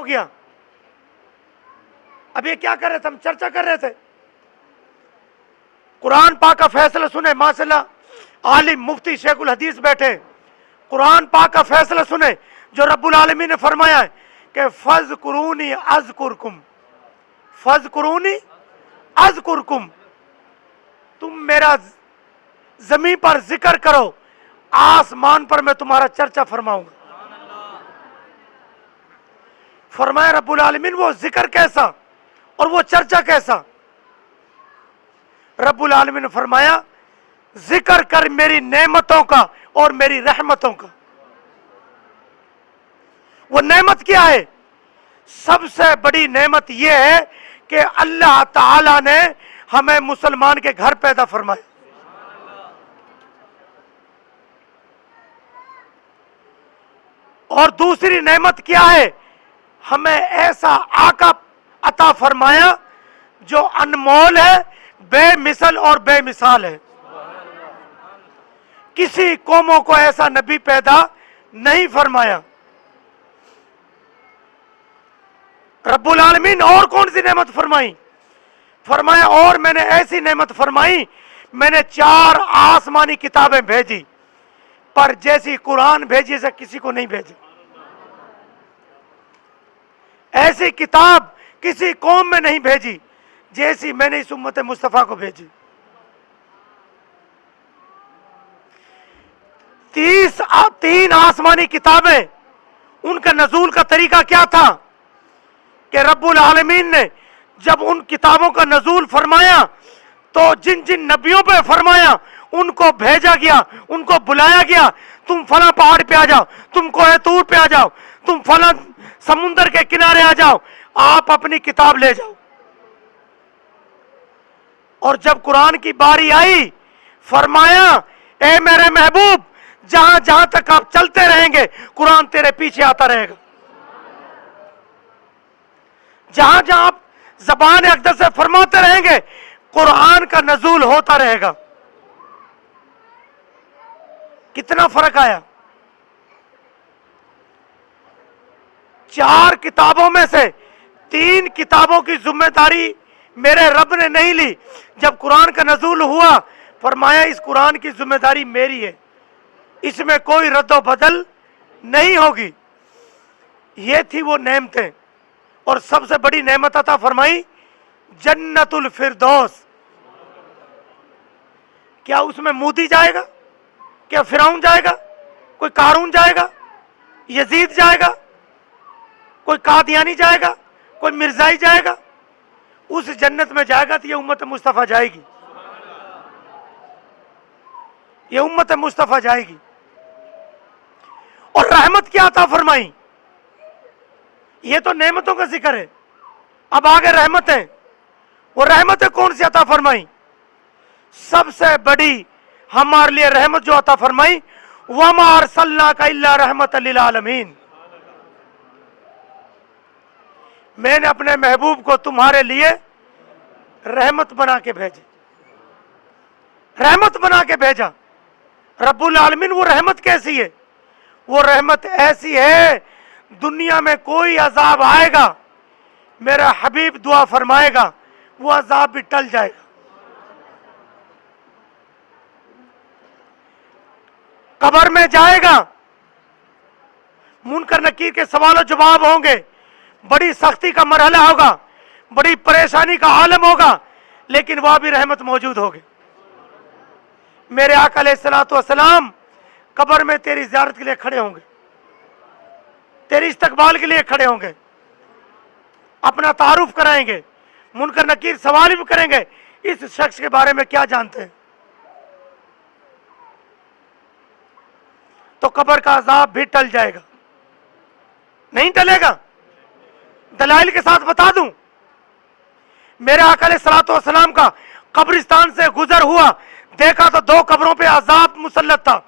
ہو گیا. اب یہ کیا کر رہے تھے؟ ہم چرچا کر رہے تھے. قرآن پاک کا فیصلہ سنیں. ماشاء اللہ عالم مفتی شیخ الحدیث بیٹھے. قرآن پاک کا فیصلہ سنیں جو رب العالمین نے فرمایا ہے کہ فَاذْكُرُونِي أَذْكُرْكُمْ فَاذْكُرُونِي أَذْكُرْكُمْ. تم میرا زمین پر ذکر کرو، آسمان پر میں تمہارا چرچا فرماؤں گا. فرمایا رب العالمین وہ ذکر کیسا اور وہ چرچا کیسا؟ رب العالمین نے فرمایا ذکر کر میری نعمتوں کا اور میری رحمتوں کا. وہ نعمت کیا ہے؟ سب سے بڑی نعمت یہ ہے کہ اللہ تعالی نے ہمیں مسلمان کے گھر پیدا فرمایا. اور دوسری نعمت کیا ہے؟ ہمیں ایسا آقا عطا فرمایا جو انمول ہے، بے مثل اور بے مثال ہے. کسی قوموں کو ایسا نبی پیدا نہیں فرمایا. رب العالمین اور کون سی نعمت فرمائی؟ فرمایا اور میں نے ایسی نعمت فرمائی، میں نے 4 آسمانی کتابیں بھیجی، پر جیسی قرآن بھیجی سے کسی کو نہیں بھیجی. ایسی کتاب کسی قوم میں نہیں بھیجی جیسی میں نے اس امت مصطفیٰ کو بھیجی. 3 آسمانی کتابیں، ان کا نزول کا طریقہ کیا تھا کہ رب العالمین نے جب ان کتابوں کا نزول فرمایا تو جن جن نبیوں پہ فرمایا ان کو بھیجا گیا، ان کو بلایا گیا. تم فلاں پہاڑ پہ آ جاؤ، تم کوہ طور پہ آ جاؤ، تم فلاں سمندر کے کنارے آ جاؤ، آپ اپنی کتاب لے جاؤ. اور جب قرآن کی باری آئی فرمایا اے میرے محبوب جہاں جہاں تک آپ چلتے رہیں گے قرآن تیرے پیچھے آتا رہے گا. جہاں جہاں آپ زبان اقدس سے فرماتے رہیں گے قرآن کا نزول ہوتا رہے گا. کتنا فرق آیا؟ 4 کتابوں میں سے 3 کتابوں کی ذمہ داری میرے رب نے نہیں لی. جب قرآن کا نزول ہوا فرمایا اس قرآن کی ذمہ داری میری ہے، اس میں کوئی رد و بدل نہیں ہوگی. یہ تھی وہ نعمتیں. اور سب سے بڑی نعمت عطا فرمائی جنت الفردوس. کیا اس میں مودی جائے گا؟ کیا فرعون جائے گا؟ کوئی قارون جائے گا؟ یزید جائے گا؟ کوئی قادیانی جائے گا؟ کوئی مرزائی جائے گا؟ اس جنت میں جائے گا تو یہ امت مصطفیٰ جائے گی. یہ امت مصطفیٰ جائے گی. اور رحمت کیا عطا فرمائی؟ یہ تو نعمتوں کا ذکر ہے، اب آگے رحمتیں. وہ رحمتیں کون سی عطا فرمائی؟ سب سے بڑی ہمارے لیے رحمت جو عطا فرمائی وَمَا أَرْسَلْنَاكَ إِلَّا رَحْمَةً لِلْعَالَمِينَ. میں نے اپنے محبوب کو تمہارے لیے رحمت بنا کے بھیجا. رحمت بنا کے بھیجا. رب العالمین وہ رحمت کیسی ہے؟ وہ رحمت ایسی ہے دنیا میں کوئی عذاب آئے گا میرا حبیب دعا فرمائے گا وہ عذاب بھی ٹل جائے گا. قبر میں جائے گا، منکر نکیر کے سوال و جواب ہوں گے، بڑی سختی کا مرحلہ ہوگا، بڑی پریشانی کا عالم ہوگا، لیکن وہاں بھی رحمت موجود ہوگی. میرے آقا علیہ الصلوۃ والسلام قبر میں تیری زیارت کے لیے کھڑے ہوں گے، تیری استقبال کے لیے کھڑے ہوں گے، اپنا تعارف کرائیں گے. منکر نکیر سوال بھی کریں گے اس شخص کے بارے میں کیا جانتے ہیں؟ تو قبر کا عذاب بھی ٹل جائے گا. نہیں ٹلے گا؟ دلائل کے ساتھ بتا دوں. میرے آقا علیہ الصلوۃ والسلام کا قبرستان سے گزر ہوا، دیکھا تو 2 قبروں پہ عذاب مسلط تھا،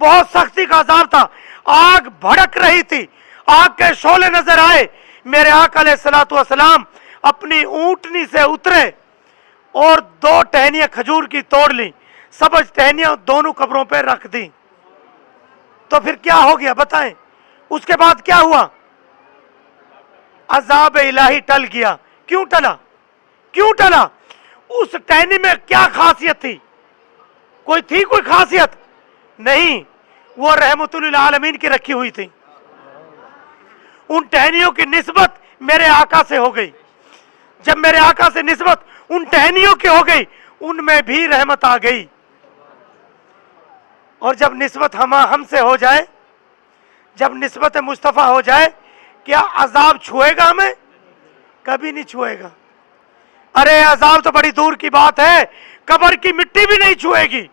بہت سختی کا عذاب تھا، آگ بھڑک رہی تھی، آگ کے شعلے نظر آئے. میرے آقا علیہ الصلوۃ والسلام اپنی اونٹنی سے اترے اور 2 ٹہنیاں کھجور کی توڑ لی، سبز ٹہنیاں دونوں قبروں پہ رکھ دی. تو پھر کیا ہو گیا بتائیں؟ اس کے بعد کیا ہوا؟ अजाब इलाही टल गया। क्यों टला? क्यों टला? उस टहनी में क्या खासियत थी? कोई खासियत नहीं, वो रहमतुल आलमीन की रखी हुई थी। उन टहनियों की निस्बत मेरे आका से हो गई। जब मेरे आका से निस्बत उन टहनियों की हो गई, उनमें भी रहमत आ गई। और जब निस्बत हमसे हो जाए, जब निस्बत मुस्तफ़ा हो जाए, क्या अजाब छुएगा हमें? कभी नहीं छुएगा। अरे अजाब तो बड़ी दूर की बात है, कब्र की मिट्टी भी नहीं छुएगी।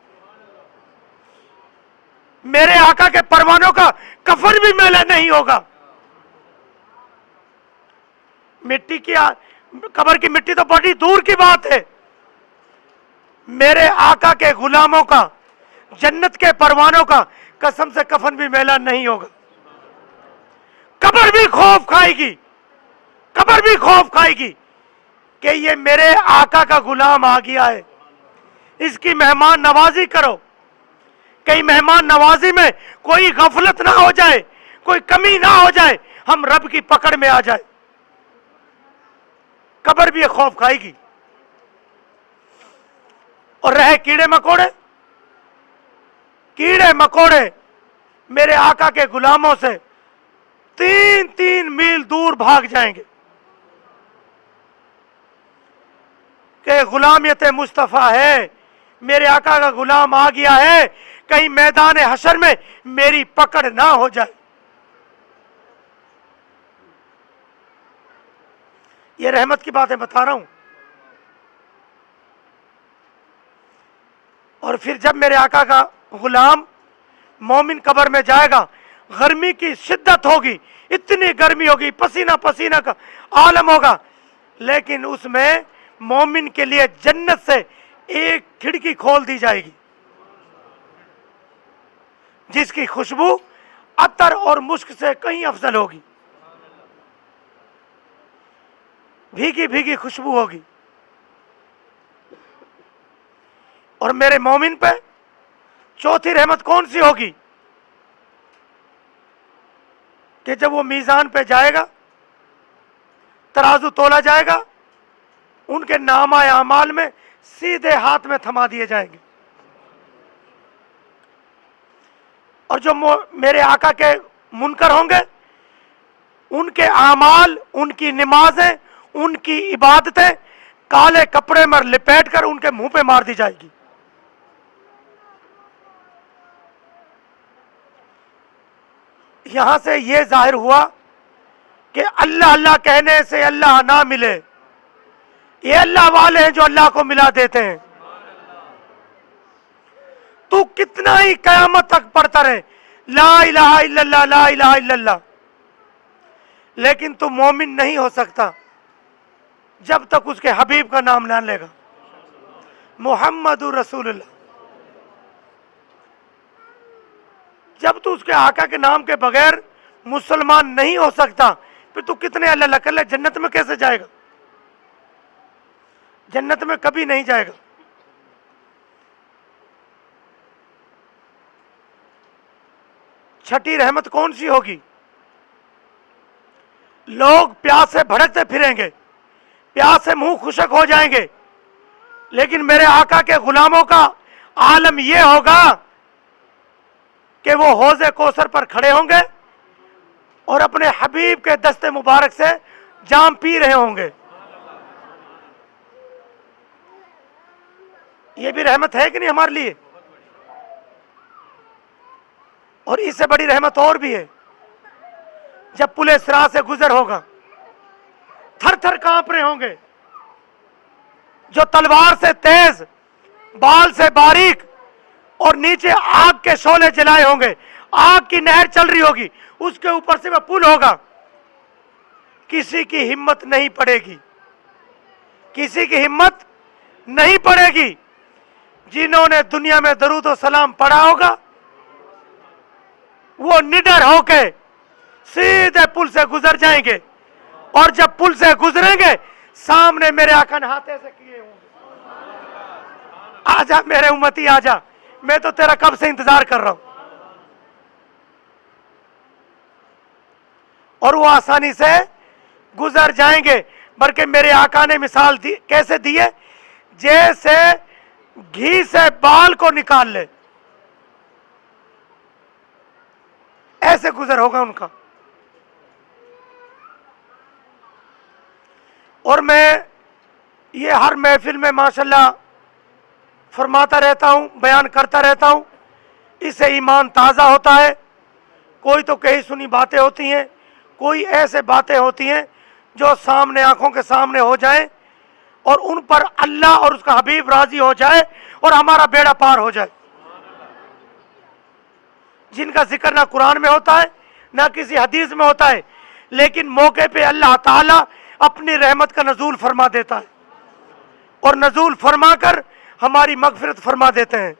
मेरे आका के परवानों का कफन भी मैला नहीं होगा। मिट्टी की कब्र की मिट्टी तो बड़ी दूर की बात है। मेरे आका के गुलामों का, जन्नत के परवानों का कसम से कफन भी मैला नहीं होगा। कब्र भी खौफ खाएगी, कब्र भी खौफ खाएगी कि ये मेरे आका का गुलाम आ गया है, इसकी मेहमान नवाजी करो। कहीं मेहमान नवाजी में कोई गफलत ना हो जाए, कोई कमी ना हो जाए, हम रब की पकड़ में आ जाए। कब्र भी खौफ खाएगी। और रहे कीड़े मकोड़े, कीड़े मकोड़े मेरे आका के गुलामों से 3-3 मील दूर भाग जाएंगे कि गुलामियत मुस्तफ़ा है, मेरे आका का गुलाम आ गया है, कहीं मैदान हशर में मेरी पकड़ ना हो जाए। ये रहमत की बातें बता रहा हूं। और फिर जब मेरे आका का गुलाम मोमिन कब्र में जाएगा, गर्मी की शिद्दत होगी, इतनी गर्मी होगी, पसीना पसीना का आलम होगा, लेकिन उसमें मोमिन के लिए जन्नत से एक खिड़की खोल दी जाएगी जिसकी खुशबू अतर और मुश्क से कहीं अफजल होगी। भीगी भीगी खुशबू होगी। और मेरे मोमिन पे चौथी रहमत कौन सी होगी कि जब वो मीजान पे जाएगा, तराजू तोला जाएगा, उनके नामा अमाल में सीधे हाथ में थमा दिए जाएंगे। और जो मेरे आका के मुनकर होंगे, उनके आमाल, उनकी नमाजें, उनकी इबादतें काले कपड़े में लिपेट कर उनके मुंह पे मार दी जाएगी। यहां से यह जाहिर हुआ कि अल्लाह अल्लाह कहने से अल्लाह ना मिले। ये अल्लाह वाले हैं जो अल्लाह को मिला देते हैं। तू कितना ही कयामत तक पढ़ता रहे ला इलाहा इल्लल्लाह, ला इलाहा इल्लल्लाह, लेकिन तू मोमिन नहीं हो सकता जब तक उसके हबीब का नाम ना लेगा, मुहम्मदुर रसूलुल्लाह। जब तू उसके आका के नाम के बगैर मुसलमान नहीं हो सकता, फिर तू कितने अल्लाह कर ले, जन्नत में कैसे जाएगा? जन्नत में कभी नहीं जाएगा। छठी रहमत कौन सी होगी? लोग प्यास से भड़कते फिरेंगे, प्यास से मुंह खुशक हो जाएंगे, लेकिन मेरे आका के गुलामों का आलम यह होगा कि वो हौज़े कौसर पर खड़े होंगे और अपने हबीब के दस्ते मुबारक से जाम पी रहे होंगे। ये भी रहमत है कि नहीं हमारे लिए? और इससे बड़ी रहमत और भी है, जब पुले सिरा से गुजर होगा, थर थर कांप रहे होंगे, जो तलवार से तेज, बाल से बारीक और नीचे आग के शोले जलाए होंगे, आग की नहर चल रही होगी, उसके ऊपर से वह पुल होगा, किसी की हिम्मत नहीं पड़ेगी, किसी की हिम्मत नहीं पड़ेगी। जिन्होंने दुनिया में दरूद और सलाम पढ़ा होगा, वो निडर होके सीधे पुल से गुजर जाएंगे, और जब पुल से गुजरेंगे, सामने मेरे आका ने हाथे से किए होंगे, आजा मेरे उम्मती आजा, मैं तो तेरा कब से इंतजार कर रहा हूं। और वो आसानी से गुजर जाएंगे, बल्कि मेरे आका ने मिसाल दी, कैसे दी है, जैसे घी से बाल को निकाल ले, ऐसे गुजर होगा उनका। और मैं ये हर महफिल में माशाल्लाह फरमाता रहता हूँ, बयान करता रहता हूँ, इससे ईमान ताज़ा होता है। कोई तो कही सुनी बातें होती हैं, कोई ऐसे बातें होती हैं जो सामने आंखों के सामने हो जाए और उन पर अल्लाह और उसका हबीब राजी हो जाए और हमारा बेड़ा पार हो जाए, जिनका जिक्र ना कुरान में होता है ना किसी हदीस में होता है, लेकिन मौके पे अल्लाह ताला अपनी रहमत का नजूल फरमा देता है और नजूल फरमा कर हमारी मगफिरत फरमा देते हैं।